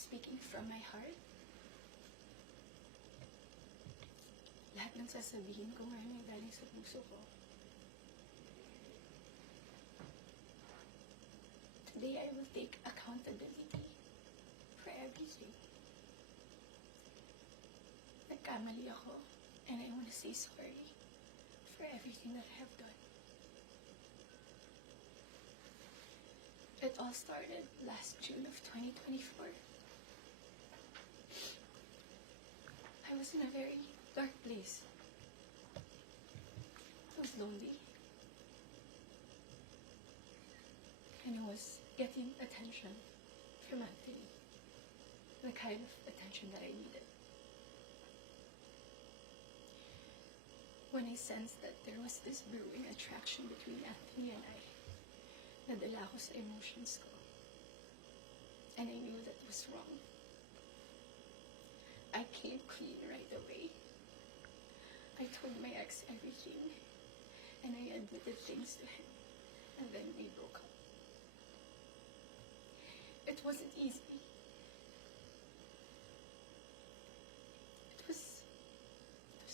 speaking from my heart. Lahat ng sasabihin ko ngayon ay galing sa puso ko. Today I will take accountability for everything. Nagkamali ako, and I want to say sorry for everything that I have done. It all started last June of 2024. I was in a very dark place. I was lonely. And I was getting attention from Anthony. The kind of attention that I needed. When I sensed that there was this brewing attraction between Anthony and I, nadala ako sa emotions ko. And I knew that was wrong. I came clean right away. I told my ex everything, and I admitted things to him, and then we broke up. It wasn't easy. It was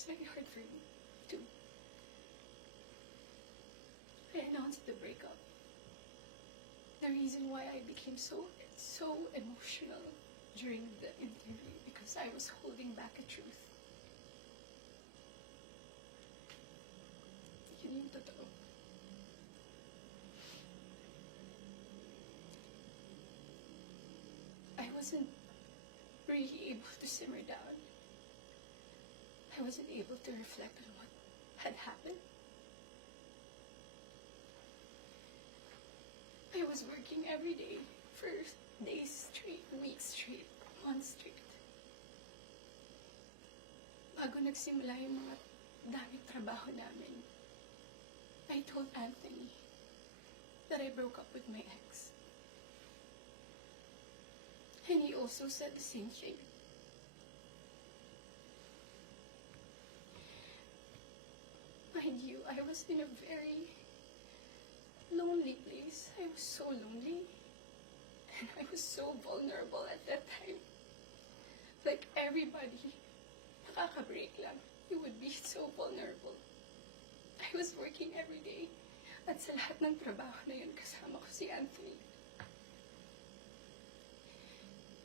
very hard for me, too. I announced the breakup. The reason why I became so emotional during the interview, because I was holding back a truth. Yun yung totoo. I wasn't really able to simmer down. I wasn't able to reflect on what had happened. I was working every day for days straight, weeks straight, months straight. Bago nagsimula yung mga daming trabaho namin, I told Anthony that I broke up with my ex. And he also said the same thing. Mind you, I was in a very lonely place. I was so lonely. And I was so vulnerable at that time. Like everybody, nakaka-break lang. You would be so vulnerable. I was working every day. At sa lahat ng trabaho na yun, kasama ko si Anthony.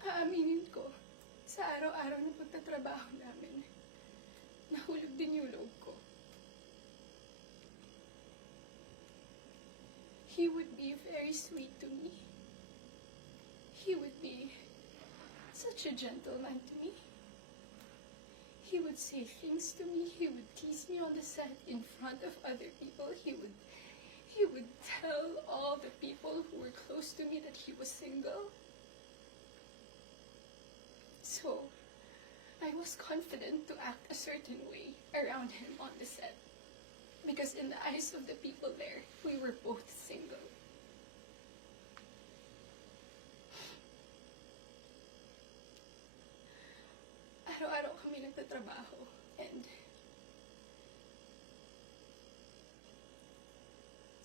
Aaminin ko, sa araw-araw ng pagtatrabaho namin, nahulog din yung loob ko. He would be very sweet to me. He would be such a gentleman to me. He would say things to me. He would tease me on the set in front of other people. He would tell all the people who were close to me that he was single. So, I was confident to act a certain way around him on the set. Because in the eyes of the people there, we were both single. Araw-araw kami nagtatrabaho, and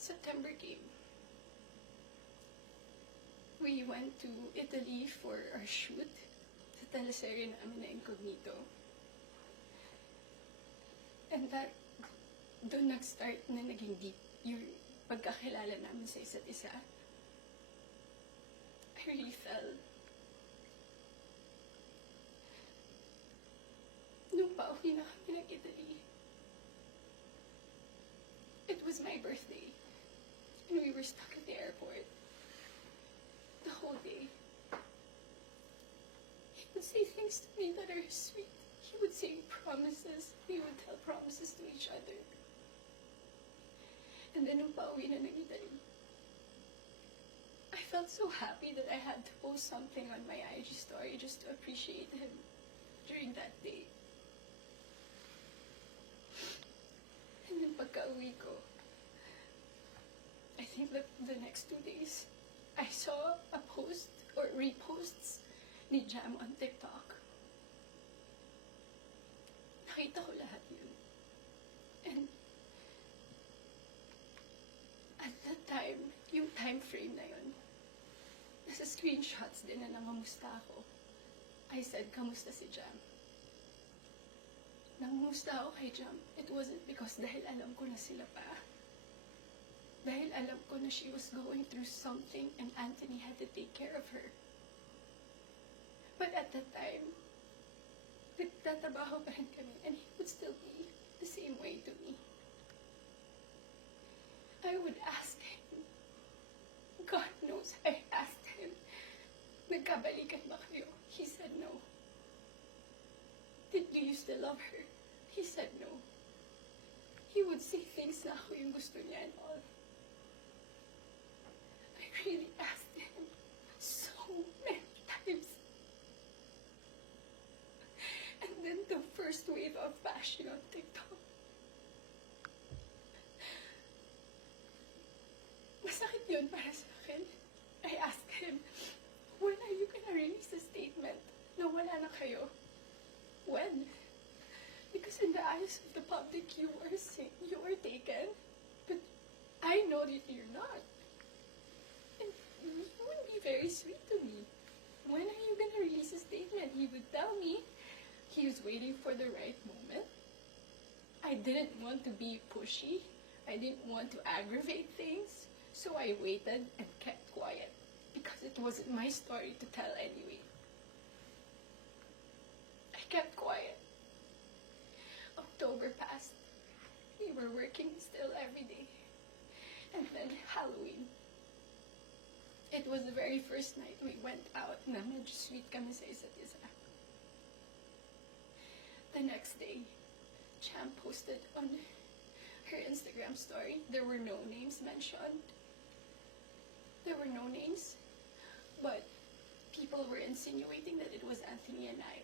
September came. We went to Italy for our shoot sa teleserye namin na Incognito. And doon nag-start na naging deep yung pagkakilala namin sa isa't isa. I really fell. Nung pauwi na kami ng Italy, it was my birthday. And we were stuck at the airport the whole day. He would say things to me that are sweet. He would say promises. We would tell promises to each other. And then nung pauwi na ng Italy, I felt so happy that I had to post something on my IG story just to appreciate him during that day. And then pagka-uwi ko, I think that the next 2 days, I saw a post or reposts ni Jam on TikTok. Nakita ko lahat yun. And at that time, yung time frame na yun, nasa screenshots din na nangamusta ako. I said, kamusta si Jam? Nangumusta ako kay Jam. It wasn't because dahil alam ko na sila pa. Dahil alam ko na she was going through something and Anthony had to take care of her. But at that time, nagtatrabaho pa rin kami and he would still be the same way to me. I would ask him. God knows I asked him. Nagkabalikan ba kayo? He said no. Do you still love her? He said no. He would say things na ako yung gusto niya and all. I really asked him so many times. And then the first wave of bashing on TikTok. Masakit yun para sa akin. I asked him, when are you gonna release a statement na wala na kayo? When? Because in the eyes of the public, you are taken. But I know that you're not. And you would be very sweet to me. When are you gonna release a statement? He would tell me he was waiting for the right moment. I didn't want to be pushy. I didn't want to aggravate things. So I waited and kept quiet. Because it wasn't my story to tell anyway. I kept quiet. October passed. We were working still every day. And then Halloween. It was the very first night we went out na medyo sweet kami sa isa't isa. The next day, Cham posted on her Instagram story. There were no names mentioned. There were no names. But people were insinuating that it was Anthony and I.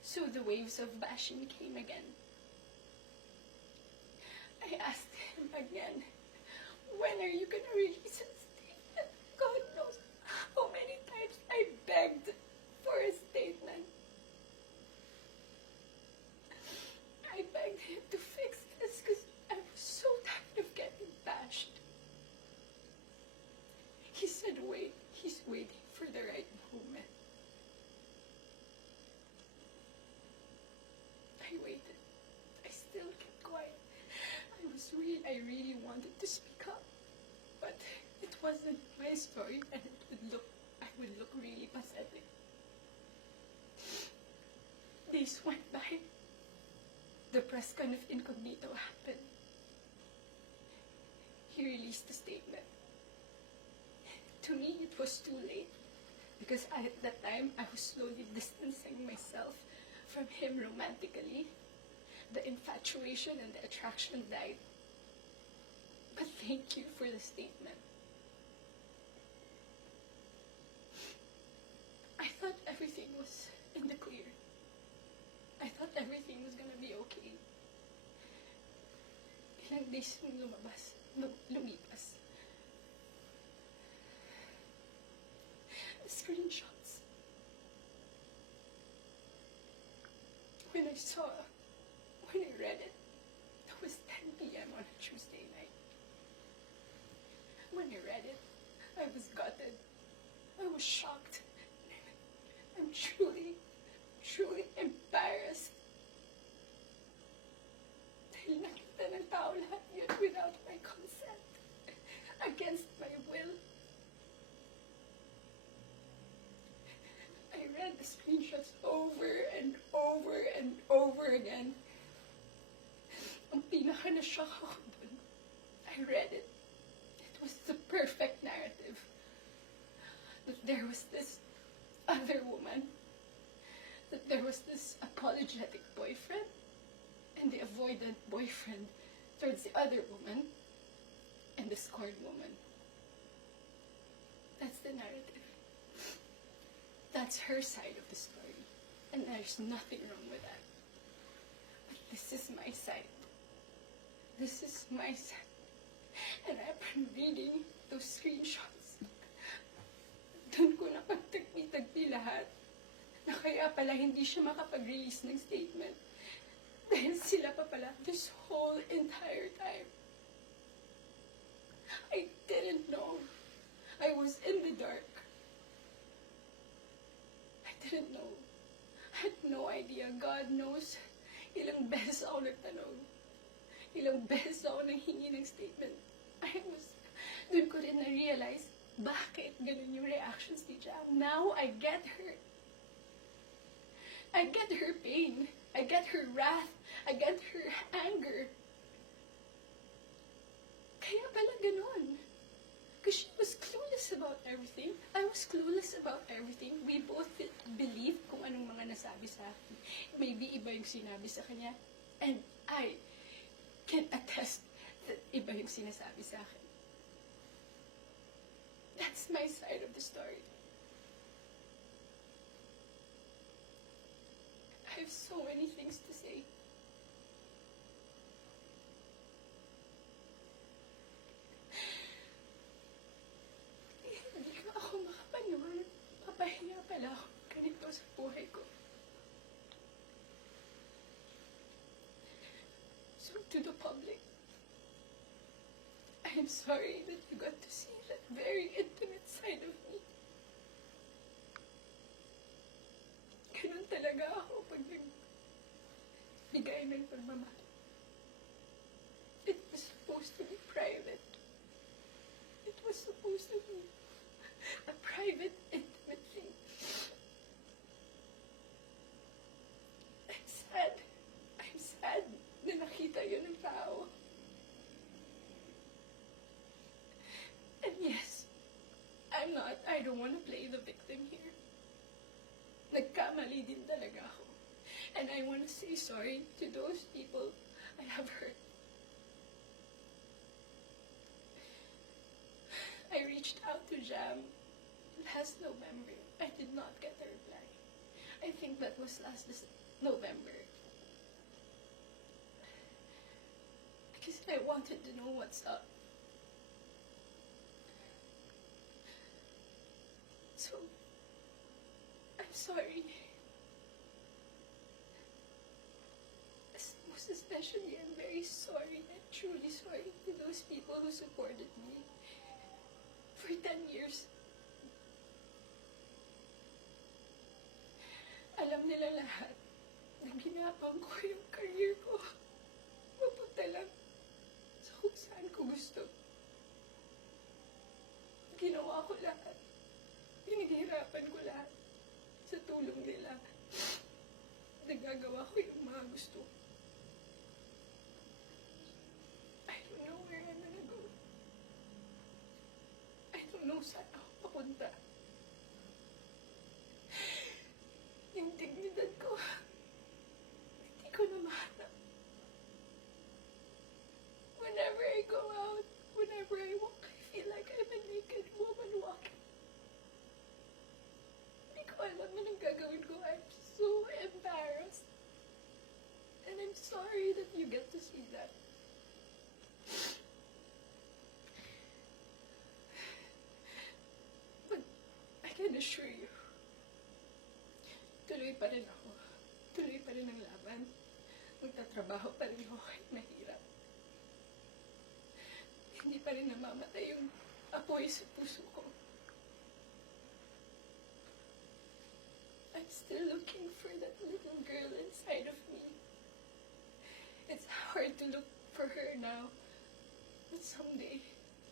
So the waves of bashing came again. I asked him again, when are you gonna release a statement? God knows how many times I begged for a statement. I begged him to fix this because I was so tired of getting bashed. He said, wait, he's waiting for the right moment. I waited. I still kept quiet. I really wanted to speak up. But it wasn't my story and I would look really pathetic. Days went by. The press con of Incognito happened. He released a statement. To me, it was too late. Because at that time, I was slowly distancing myself from him romantically. The infatuation and the attraction died. But thank you for the statement. I thought everything was in the clear. I thought everything was gonna be okay. Ilang days nung lumipas. Screenshots. When I read it, it was 10 p.m. on a Tuesday night. When I read it, I was gutted. I was shocked. I'm truly, truly embarrassed. Dahil nakita ng tao lahat yun without my consent. Against my will. I read the screenshots over and over and over again. Ang pinaka-na-shock ako dun, I read it. It was the perfect narrative. That there was this other woman. That there was this apologetic boyfriend. And the avoidant boyfriend towards the other woman. And the scorned woman. That's the narrative. That's her side of the story. And there's nothing wrong with that. But this is my side. This is my side. And I've been reading those screenshots. Doon ko napagtagpi-tagpi lahat. Na kaya pala hindi siya makapag-release ng statement. Dahil sila pa pala this whole entire time. I didn't know. I was in the dark. I didn't know had no idea. God knows, ilang beses ako nagtanong. Ilang beses ako nanghingi ng statement. Doon ko rin na-realize, bakit ganun yung reactions ni Jam. Now, I get her. I get her pain. I get her wrath. I get her anger. Kaya pala ganun. Because she was clueless about everything. I was clueless about everything. We both believed kung anong mga nasabi sa akin. Maybe iba yung sinabi sa kanya. And I can attest that iba yung sinasabi sa akin. That's my side of the story. I have so many things to say. Hindi ko ako makapaniwala. Papahinga pala ako ganito sa buhay ko. So to the public, I am sorry that you got to see that very intimate side of me. Ganun talaga ako pag nagbigay ng pagmamahal. It was supposed to be private. It was supposed to be a private, intimate thing. I'm sad. I'm sad na nakita yun ng tao. And yes, I don't want to play the victim here. Nagkamali din talaga ako. And I want to say sorry to those people I have hurt. I reached out to Jam last November. I did not get a reply. I think that was last November. Because I wanted to know what's up. So, I'm sorry. Most especially, I'm very sorry and truly sorry to those people who supported me for 10 years. Alam nila lahat na ginapang ko yung career ko. Mapunta lang sa kung saan ko gusto. Ginawa ko lahat. Pinaghirapan ko lahat sa tulong nila. Nagagawa ko yung mga gusto. I don't know where I'm gonna go. I don't know saan ako papunta. Yung dignidad ko, hindi ko na mahanap. Whenever I go out, whenever I walk, I feel like I'm a naked woman walking. Hindi ko alam anong gagawin ko. I'm so embarrassed. And I'm sorry that you get to see that. But I can assure you, tuloy pa rin ako. Tuloy pa rin ang laban. Magtatrabaho pa rin ako kahit mahirap. Hindi pa rin namamatay yung apoy sa puso ko. I'm still looking for that little girl inside of me. It's hard to look for her now, but someday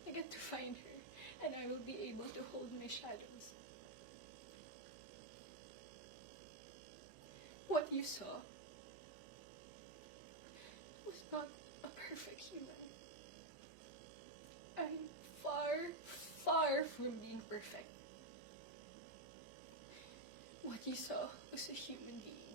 I get to find her and I will be able to hold my shadows. What you saw was not a perfect human. I'm far, far from being perfect. What you saw was a human being.